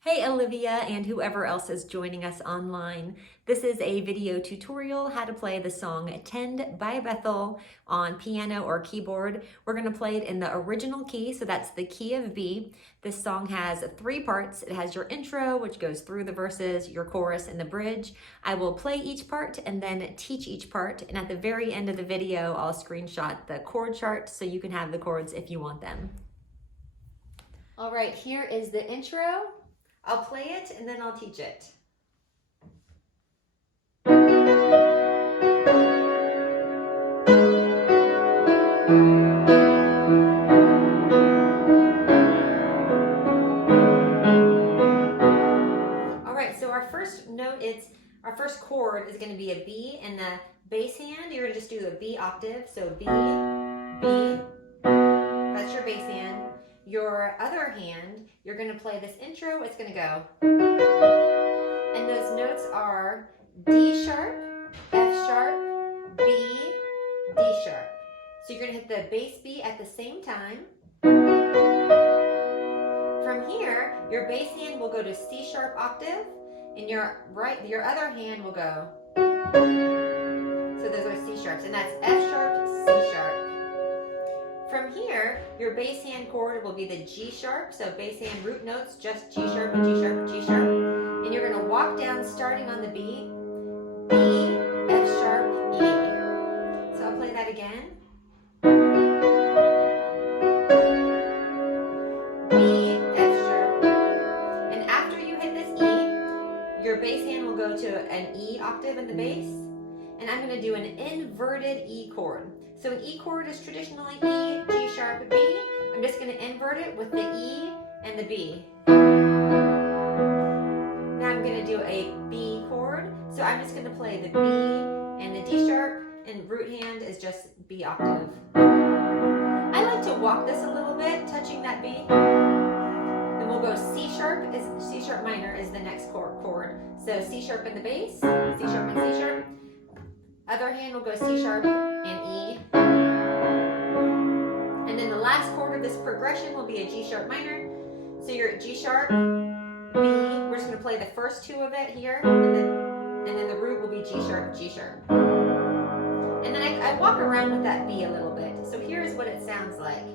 Hey Olivia and whoever else is joining us online. This is a video tutorial how to play the song Tend by Bethel on piano or keyboard. We're going to play it in the original key, so that's the key of B. This song has 3 parts. It has your intro, which goes through the verses, your chorus, and the bridge. I will play each part and then teach each part, and at the very end of the video I'll screenshot the chord chart so you can have the chords if you want them. All right, here is the intro. I'll play it and then I'll teach it. All right, so our first chord is going to be a B, and the bass hand, you're going to just do a B octave. So B, B, that's your bass hand. Your other hand, you're going to play this intro, it's going to go. And those notes are D sharp, F sharp, B, D sharp. So you're going to hit the bass B at the same time. From here, your bass hand will go to C sharp octave, and your other hand will go. So those are C sharps, and that's F sharp, C sharp. From here, your bass hand chord will be the G sharp, so bass hand root notes, just G sharp and G sharp and G sharp. And you're going to walk down starting on the B, B, F sharp, E. So I'll play that again. B, F sharp. And after you hit this E, your bass hand will go to an E octave in the bass. And I'm going to do an inverted E chord. So an E chord is traditionally E, G sharp, B. I'm just going to invert it with the E and the B. Now I'm going to do a B chord. So I'm just going to play the B and the D sharp, and root hand is just B octave. I like to walk this a little bit, touching that B. Then we'll go C sharp minor is the next chord. So C sharp in the bass, C sharp and C sharp. Other hand will go C sharp and E. And then the last chord of this progression will be a G sharp minor. So you're at G sharp, B. We're just going to play the first 2 of it here, and then the root will be G sharp, G sharp. And then I walk around with that B a little bit. So here's what it sounds like.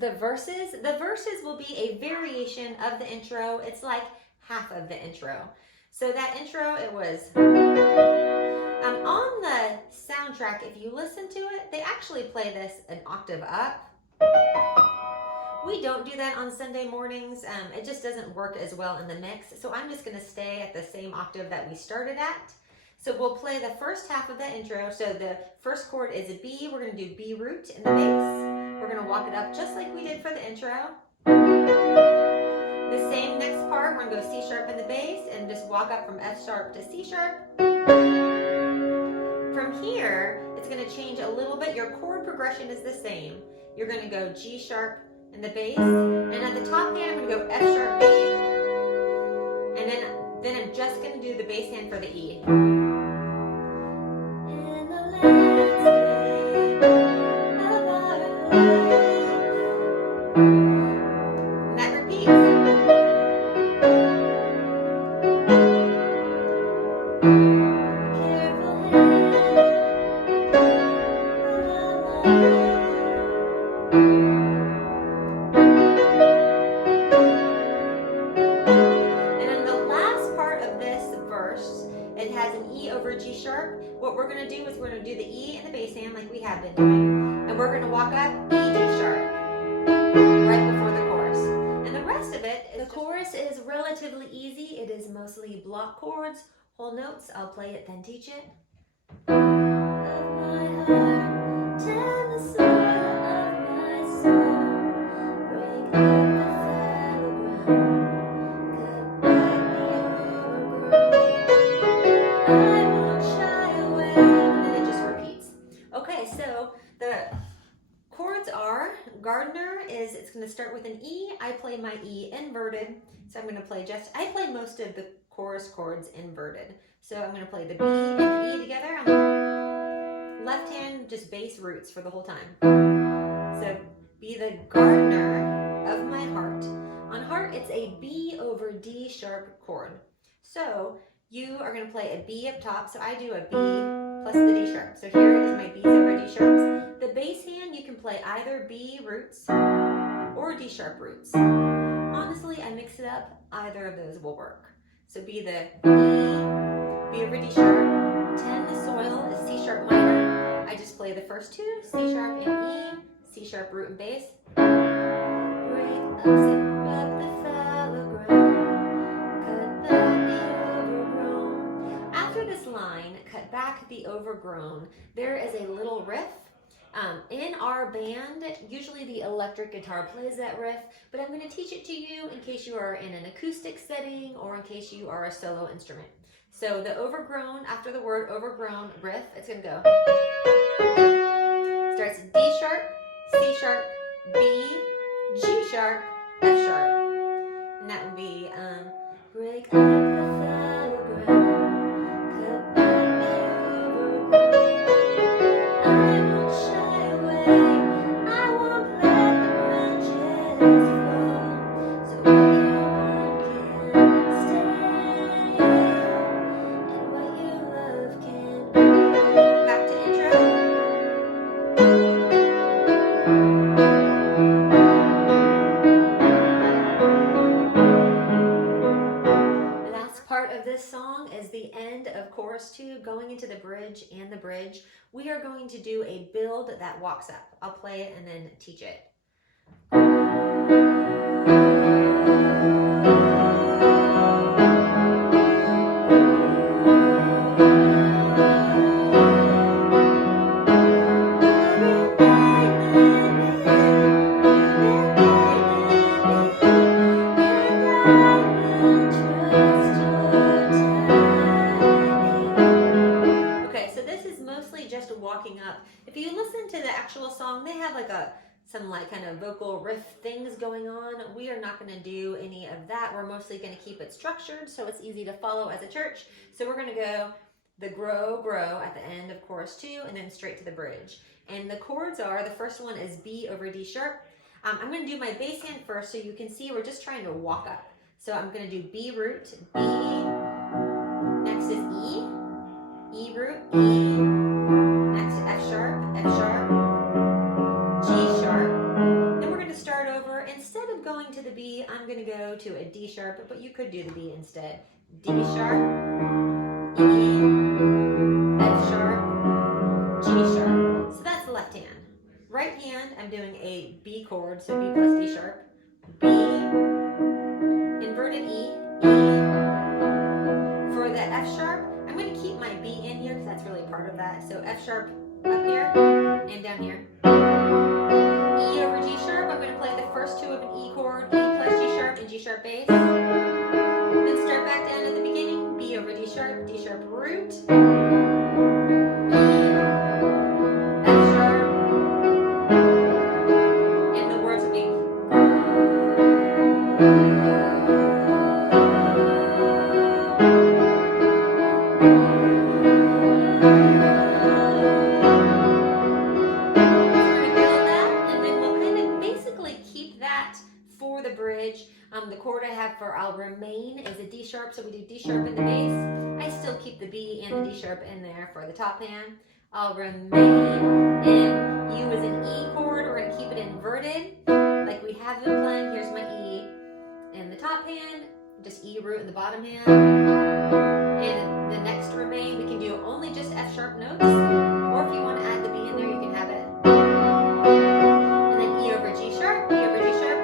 The verses. The verses will be a variation of the intro. It's like half of the intro. So that intro, it was on the soundtrack. If you listen to it, they actually play this an octave up. We don't do that on Sunday mornings. It just doesn't work as well in the mix. So I'm just going to stay at the same octave that we started at. So we'll play the first half of the intro. So the first chord is a B. We're going to do B root in the bass. We're going to walk it up just like we did for the intro. The same next part, we're going to go C sharp in the bass and just walk up from F sharp to C sharp. From here, it's going to change a little bit. Your chord progression is the same. You're going to go G sharp in the bass, and at the top hand, I'm going to go F sharp, B, and then I'm just going to do the bass hand for the E. It has an E over G sharp. What we're going to do is we're going to do the E in the bass hand like we have been doing. And we're going to walk up E, G sharp right before the chorus. And the rest of it, the chorus is relatively easy. It is mostly block chords, whole notes. I'll play it, then teach it. Of my heart, tend the soul of my soul. Break up the fallow ground. Guard Gardner is, it's going to start with an E. I play my E inverted. So I'm going to play I play most of the chorus chords inverted. So I'm going to play the B and the E together. Left hand, just bass roots for the whole time. So be the gardener of my heart. On heart, it's a B over D sharp chord. So you are going to play a B up top. So I do a B plus the D sharp. So here is my B's over D sharps. The bass hand, you can play either B roots or D sharp roots. Honestly, I mix it up. Either of those will work. So be the E, B over D sharp. 10, the soil is C sharp minor. I just play the first two, C sharp and E, C sharp root and bass. Break up, zip up the fallow ground, cut back the overgrown. After this line, cut back the overgrown, there is a little riff. In our band, usually the electric guitar plays that riff, but I'm going to teach it to you in case you are in an acoustic setting or in case you are a solo instrument. So the overgrown, after the word overgrown riff, it's going to go. Starts D sharp, C sharp, B, G sharp, F sharp. And that would be break up the fallow ground, cut back the overgrown. I won't shy away, I won't let the branches fall. So what you want can stay, and what you love can go. Back to intro. Part of this song is the end of chorus 2, going into the bridge and the bridge. We are going to do a build that walks up. I'll play it and then teach it. Just walking up. If you listen to the actual song, they have like some kind of vocal riff things going on. We are not going to do any of that. We're mostly going to keep it structured so it's easy to follow as a church. So we're going to go the grow at the end of chorus 2 and then straight to the bridge. And the chords are, the first one is B over D sharp. I'm going to do my bass hand first so you can see we're just trying to walk up. So I'm going to do B root, B, next is E root, E, next F sharp, G sharp. Then we're going to start over. Instead of going to the B, I'm going to go to a D sharp, but you could do the B instead. D sharp, E, F sharp, G sharp. So that's the left hand. Right hand, I'm doing a B chord, so B plus D sharp, B, inverted E, For the F sharp, I'm going to keep my B in here because that's really part of that. So F sharp up here and down here. E over G sharp, I'm going to play the first two of an E chord, E plus G sharp and G sharp bass. Then start back down at the beginning, B over D sharp root, E, F sharp, and the words will be the chord I have for I'll remain is a D sharp, so we do D sharp in the bass. I still keep the B and the D sharp in there for the top hand. I'll remain in U is an E chord. We're going to keep it inverted like we have been playing. Here's my E in the top hand, just E root in the bottom hand. And the next remain, we can do only just F sharp notes, or if you want to add the B in there, you can have it. And then E over G sharp, E over G sharp.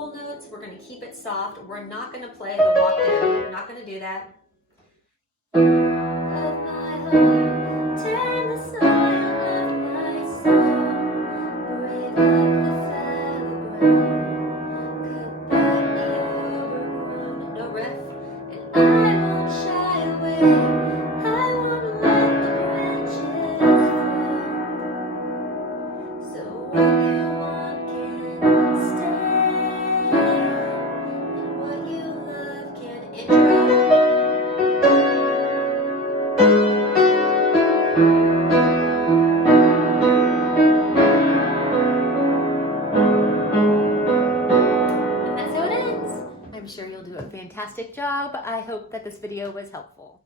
whole notes. We're going to keep it soft. We're not going to play the walk down. We're not going to do that. Of my heart, tend the soil of my soul, break up the fallow ground, cut back the overgrown. No riff. And I won't shy away. I won't let the branches fall. So what you want can stay, and what you love can intro. I'm sure you'll do a fantastic job. I hope that this video was helpful.